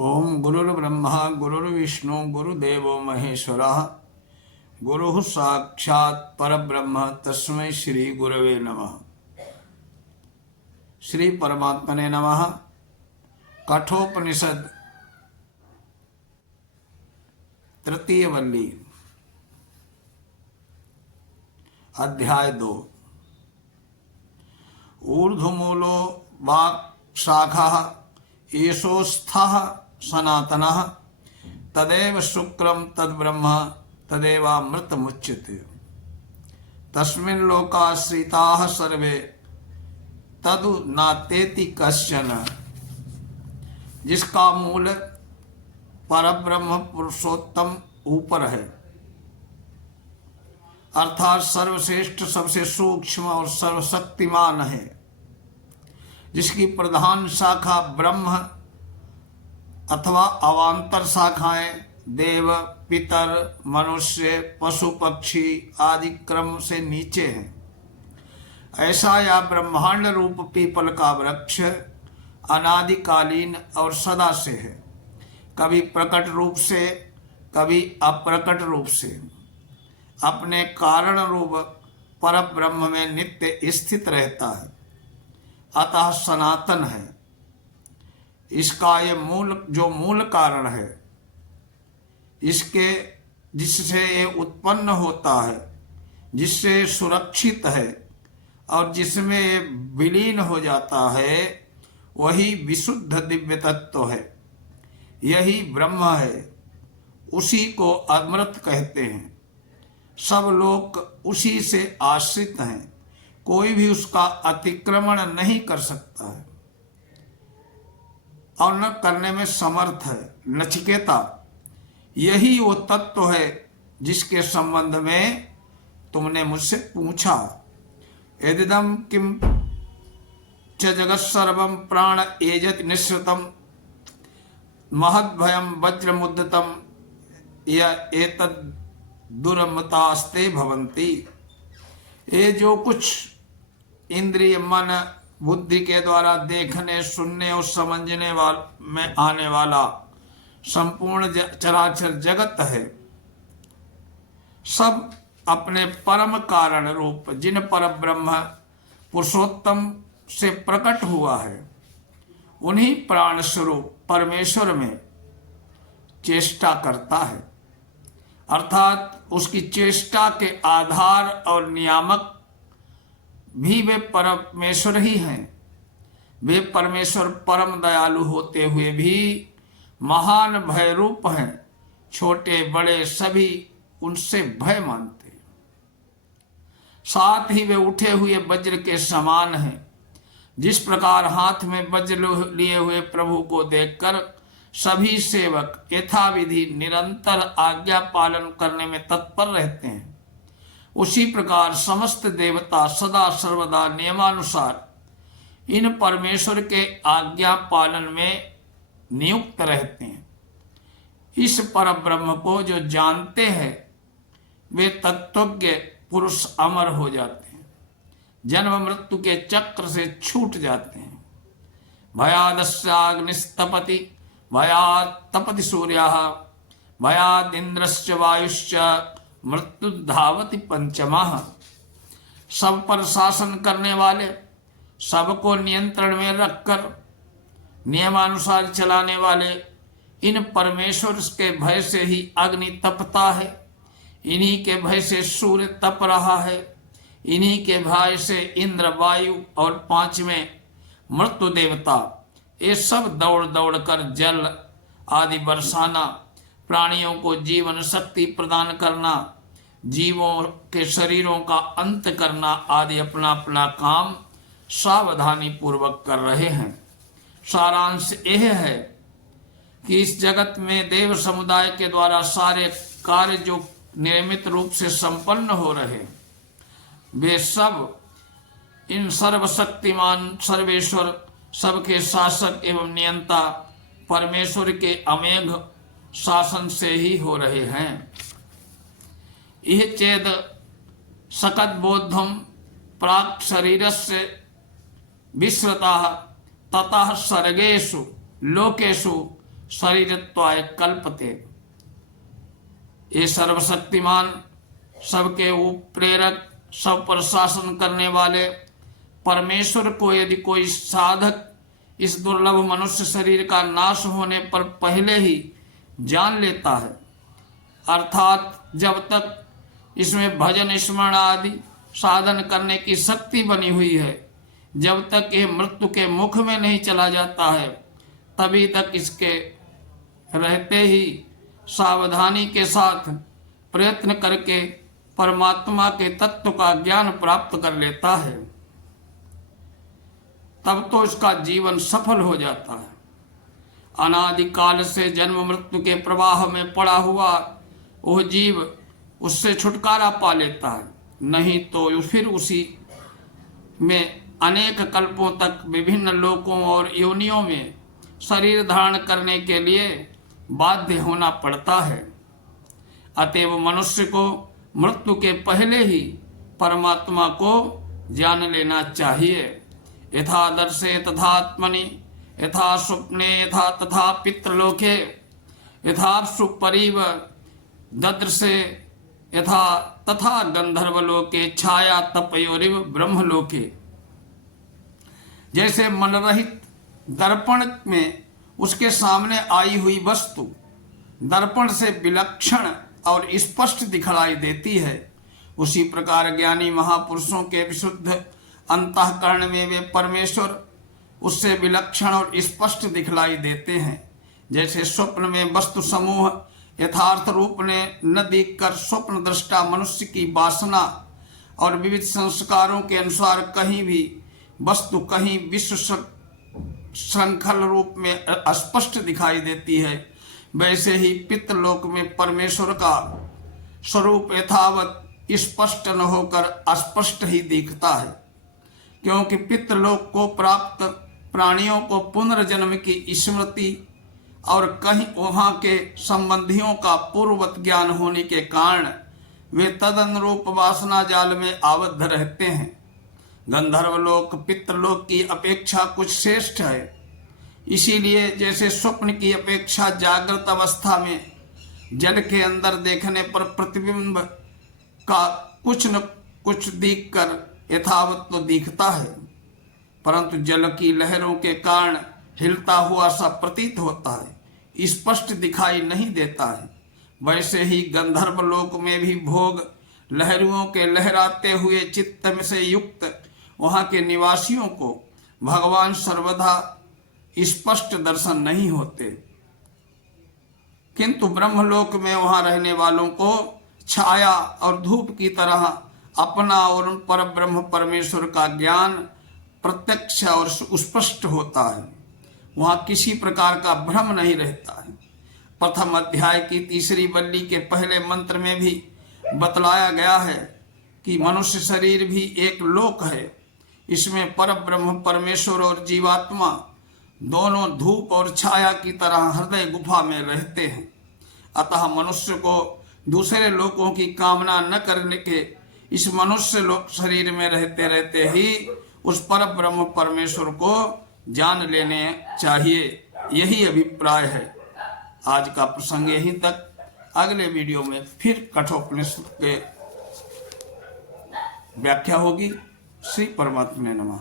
ओम गुरुर्ब्रह्मा गुरुर्विष्णु गुरुदेवो महेश्वरः गुरुः साक्षात् परब्रह्म तस्मै श्री गुरवे नमः। श्री परमात्मने नमः। कठोपनिषद तृतीय वल्ली अध्याय 2। ऊर्ध्वमूलो वाक् शाखः एषोस्थः सनातनः तदेव शुक्रम तद्ब्रह्म तदेवामृतमुच्यते। तस्मिन् लोकाश्रिताः सर्वे तदु नातेति कश्चन। जिसका मूल परब्रह्म पुरुषोत्तम ऊपर है, अर्थात सर्वश्रेष्ठ सबसे सूक्ष्म और सर्वशक्तिमान है, जिसकी प्रधान शाखा ब्रह्म अथवा अवांतर शाखाएं देव पितर मनुष्य पशु पक्षी आदि क्रम से नीचे हैं। ऐसा या ब्रह्मांड रूप पीपल का वृक्ष अनादिकालीन और सदा से है, कभी प्रकट रूप से कभी अप्रकट रूप से अपने कारण रूप परब्रह्म में नित्य स्थित रहता है, अतः सनातन है। इसका ये मूल कारण है, इसके जिससे ये उत्पन्न होता है, जिससे सुरक्षित है और जिसमें ये विलीन हो जाता है, वही विशुद्ध दिव्य तत्व है। यही ब्रह्म है, उसी को अमृत कहते हैं। सब लोग उसी से आश्रित हैं, कोई भी उसका अतिक्रमण नहीं कर सकता है और न करने में समर्थ है। नचिकेता, यही वो तत्व है जिसके संबंध में तुमने मुझसे पूछा। यदिदं किम च जगत् सर्वं प्राण एजति निःसृतं महद्भयं वज्रमुद्यतं य एतद् दुर्मतास्ते भवन्ति। ये जो कुछ इंद्रिय मन बुद्धि के द्वारा देखने सुनने और समझने में आने वाला संपूर्ण चराचर जगत है, सब अपने परम कारण रूप जिन पर ब्रह्म पुरुषोत्तम से प्रकट हुआ है, उन्हीं प्राण स्वरूप परमेश्वर में चेष्टा करता है। अर्थात उसकी चेष्टा के आधार और नियामक भी वे परमेश्वर ही हैं। वे परमेश्वर परम दयालु होते हुए भी महान भय रूप हैं। छोटे बड़े सभी उनसे भय मानते हैं। साथ ही वे उठे हुए वज्र के समान हैं। जिस प्रकार हाथ में वज्र लिए हुए प्रभु को देखकर सभी सेवक यथाविधि निरंतर आज्ञा पालन करने में तत्पर रहते हैं, उसी प्रकार समस्त देवता सदा सर्वदा नियमानुसार इन परमेश्वर के आज्ञा पालन में नियुक्त रहते हैं। इस परब्रह्म को जो जानते हैं, वे तत्वज्ञ पुरुष अमर हो जाते हैं, जन्म मृत्यु के चक्र से छूट जाते हैं। भयादस्याग्निस्तपति भयात् तपति सूर्यः भयादिन्द्रश्च वायुश्च मृत्यु धावति पंचमः। सब पर शासन करने वाले, सबको नियंत्रण में रखकर नियमानुसार चलाने वाले इन परमेश्वर के भय से ही अग्नि तपता है, इन्हीं के भय से सूर्य तप रहा है, इन्हीं के भय से इंद्र वायु और पांचवें मृत्यु देवता, ये सब दौड़ दौड़ कर जल आदि बरसाना, प्राणियों को जीवन शक्ति प्रदान करना, जीवों के शरीरों का अंत करना आदि अपना अपना काम सावधानी पूर्वक कर रहे हैं। सारांश यह है कि इस जगत में देव समुदाय के द्वारा सारे कार्य जो नियमित रूप से संपन्न हो रहे, वे सब इन सर्वशक्तिमान सर्वेश्वर सबके शासक एवं नियंता परमेश्वर के अमेघ शासन से ही हो रहे हैं। यह चेद सकद बोद्धम प्राक् शरीरस्य विश्वतः ततः सर्गेषु लोकेषु शरीरत्वाय कल्पते। ये सर्वशक्तिमान, सबके प्रेरक, सब पर शासन करने वाले परमेश्वर को यदि कोई साधक इस दुर्लभ मनुष्य शरीर का नाश होने पर पहले ही जान लेता है, अर्थात जब तक इसमें भजन स्मरण आदि साधन करने की शक्ति बनी हुई है, जब तक ये मृत्यु के मुख में नहीं चला जाता है, तभी तक इसके रहते ही सावधानी के साथ प्रयत्न करके परमात्मा के तत्व का ज्ञान प्राप्त कर लेता है, तब तो इसका जीवन सफल हो जाता है। अनादिकाल से जन्म मृत्यु के प्रवाह में पड़ा हुआ वह जीव उससे छुटकारा पा लेता है, नहीं तो फिर उसी में अनेक कल्पों तक विभिन्न लोकों और योनियों में शरीर धारण करने के लिए बाध्य होना पड़ता है। अतएव मनुष्य को मृत्यु के पहले ही परमात्मा को जान लेना चाहिए। यथा दर्शे तथात्मनि, यथा स्वप्ने यथा तथा पितृलोके, यथा सुपरिव ददृशे यथा तथा गंधर्वलोके छाया तपयोरिव ब्रह्मलोके। जैसे मनरहित दर्पण में उसके सामने आई हुई वस्तु दर्पण से विलक्षण और स्पष्ट दिखलाई देती है, उसी प्रकार ज्ञानी महापुरुषों के विशुद्ध अंतःकरण में वे परमेश्वर उससे विलक्षण और स्पष्ट दिखलाई देते हैं। जैसे स्वप्न में वस्तु समूह यथार्थ रूप में न देखकर स्वप्न दृष्टा मनुष्य की वासना और विविध संस्कारों के अनुसार कहीं भी वस्तु कहीं विश्व श्रृंखल रूप में अस्पष्ट दिखाई देती है, वैसे ही पितृलोक में परमेश्वर का स्वरूप यथावत स्पष्ट न होकर अस्पष्ट ही दिखता है, क्योंकि पितृलोक को प्राप्त प्राणियों को पुनर्जन्म की स्मृति और कहीं वहां के संबंधियों का पूर्ववत ज्ञान होने के कारण वे तदनुरूप वासना जाल में आबद्ध रहते हैं। गंधर्वलोक पितृलोक की अपेक्षा कुछ श्रेष्ठ है, इसीलिए जैसे स्वप्न की अपेक्षा जागृत अवस्था में जल के अंदर देखने पर प्रतिबिंब का कुछ न कुछ दिखकर यथावत तो दिखता है, परंतु जल की लहरों के कारण हिलता हुआ सा प्रतीत होता है, स्पष्ट दिखाई नहीं देता है। वैसे ही गंधर्व लोक में भी भोग लहरों के लहराते हुए चित्त में से युक्त वहां के निवासियों को भगवान सर्वदा स्पष्ट दर्शन नहीं होते, किंतु ब्रह्मलोक में वहां रहने वालों को छाया और धूप की तरह अपना और पर ब्रह्म परमेश्वर का ज्ञान प्रत्यक्ष और स्पष्ट होता है। वहां किसी प्रकार का भ्रम नहीं रहता है। प्रथम अध्याय की तीसरी वल्ली के पहले मंत्र में भी बतलाया गया है कि मनुष्य शरीर भी एक लोक है, इसमें पर ब्रह्म परमेश्वर और जीवात्मा दोनों धूप और छाया की तरह हृदय गुफा में रहते हैं। अतः मनुष्य को दूसरे लोकों की कामना न करने के इस मनुष्य लोक शरीर में रहते रहते ही उस पर ब्रह्म परमेश्वर को जान लेने चाहिए। यही अभिप्राय है। आज का प्रसंग यहीं तक। अगले वीडियो में फिर कठोपनिषद के व्याख्या होगी। श्री परमात्मा नमः।